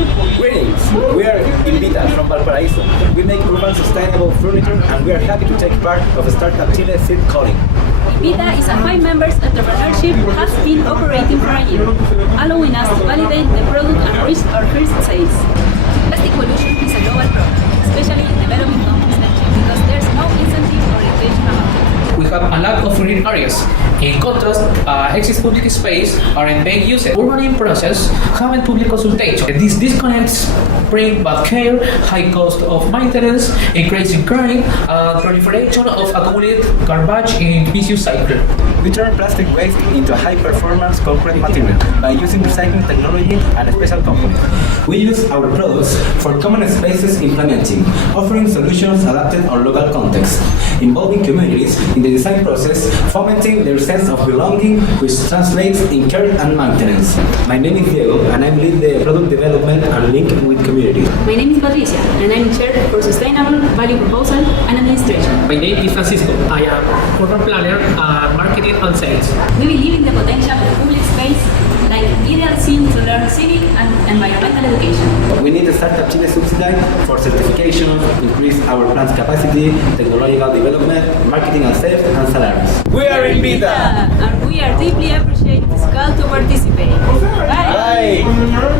Greetings! We are Invitta from Valparaiso. We make urban sustainable furniture and we are happy to take part of Startup Chile Seed Calling. Invitta is a 5 members entrepreneurship has been operating for a year, allowing us to validate the product and reach our first sales. Plastic pollution is a global problem, especially in developing countries like Chile, because there's no incentive or education about it. We have a lot of green areas. In contrast, excess public space aren't being used. Urbaning process haven't public consultation. These disconnects bring bad care, high cost of maintenance, increasing crime, proliferation of accumulated garbage in vicious cycle. We turn plastic waste into high-performance concrete material by using recycling technology and special components. We use our products for common spaces implementing, offering solutions adapted on local context, involving communities in the design process, fomenting their sense of belonging, which translates in care and maintenance. My name is Diego, and I lead the product development and link with communities. My name is Patricia, and I'm in charge for sustainable value proposal and administration. My name is Francisco. I am urban planner, marketing and sales. We believe in the potential of public space, like ideal scene to learn civic and environmental education. We need a Startup Chile subsidy for certification, increase our plant's capacity, technological development, marketing and sales, and salaries. We are Invitta! And we are deeply appreciate this call to participate. Bye! Bye.